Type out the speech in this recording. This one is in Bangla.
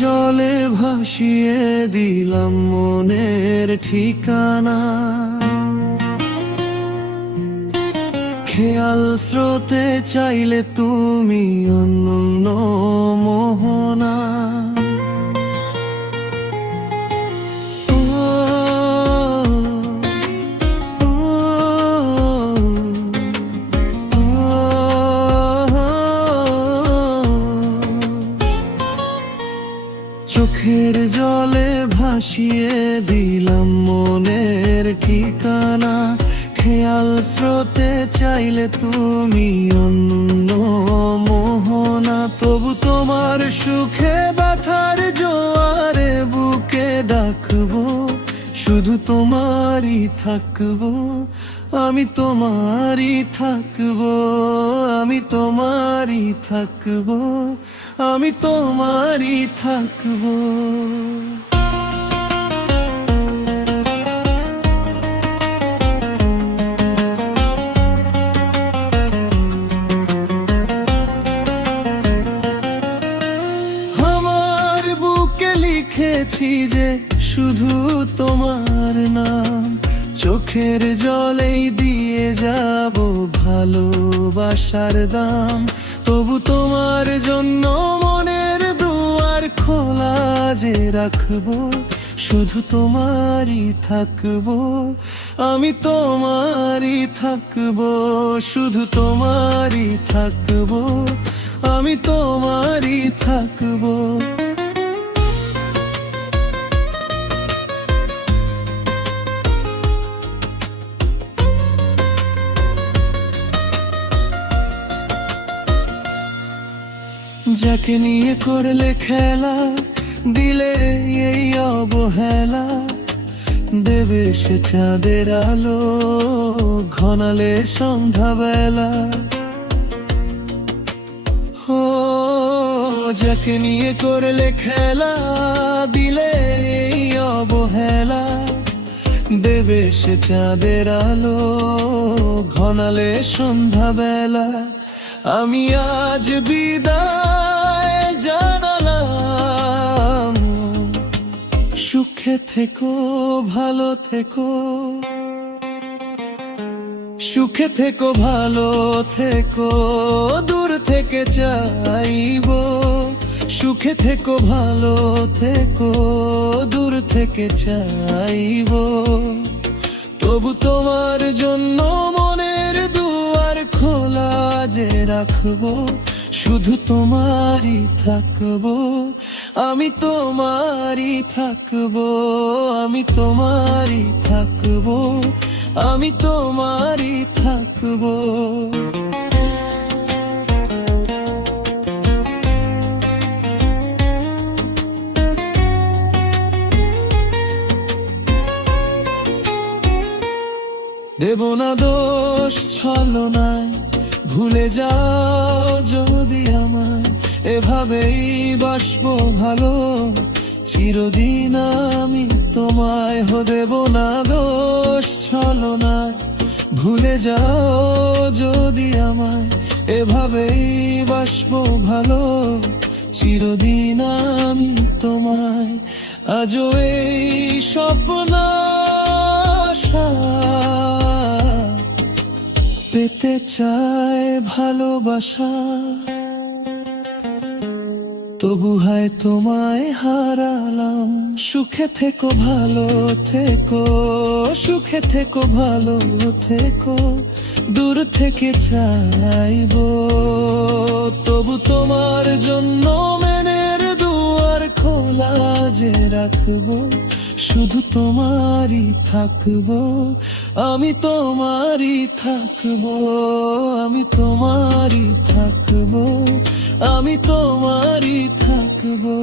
জলে ভাসিয়ে দিলাম মনের ঠিকানা। খেয়াল স্রোতে চাইলে তুমি অনন্য মোহনা। চোখের জলে ভাসিয়ে দিলাম মনের ঠিকানা। খেয়াল স্রোতে চাইলে তুমি অন্য মোহনা। তবু তোমার সুখে ব্যথার জোয়ারে বুকে ডাকবো, শুধু তোমারই থাকবো, আমি তোমারই থাকবো, আমি তোমারই থাকবো, আমি তোমারই থাকবো। আমার বুকে লিখেছি যে শুধু তোমার নাম, চোখের জলেই দিয়ে যাব ভালোবাসার দাম। তবু তোমার জন্য মনের দুয়ার খোলা যে রাখবো, শুধু তোমারই থাকবো, আমি তোমারই থাকবো, শুধু তোমারই থাকবো, আমি তোমারই থাকবো। যাকে নিয়ে করলে খেলা, দিলে এই অবহেলা, দেবে সে চাঁদের আলো ঘনালে সন্ধ্যাবেলা। ও যাকে নিয়ে করলে খেলা, দিলে এই অবহেলা, দেবে সে চাঁদের আলো ঘনালে সন্ধ্যাবেলা। আমি আজ বিদায় জানালাম, সুখে থেকো ভালো থেকো, সুখে থেকো ভালো থেকো, দূর থেকে চাইবো। সুখে থেকো ভালো থেকো, দূর থেকে চাইবো। তবু তোমার জন্য মনের দুয়ার খোলা যে রাখবো, শুধু তোমারই থাকবো, আমি তোমারই থাকবো, আমি তোমারই থাকবো, আমি তোমারই থাকবো। দেব না দোষ ছলনায়, ভুলে যাও যদি আমায়, এভাবেই বাসবো ভালো চিরদিন আমি তোমায়। দেব না দোষ ছলনায়, ভুলে যাও যদি আমায়, এভাবেই বাসবো ভালো চিরদিন আমি তোমায়। আজও এই স্বপ্ন পেতে চায় ভালোবাসা, তবু হয় তোমায় হারালাম। সুখে থেকো ভালো থেকো, সুখে থেকো ভালো থেকো, দূর থেকে চাইবো। তবু তোমার জন্য মনের দুয়ার খোলা যে রাখবো, শুধু তোমারই থাকবো, আমি তোমারই থাকবো, আমি তোমারই থাকবো, আমি তোমারই থাকবো।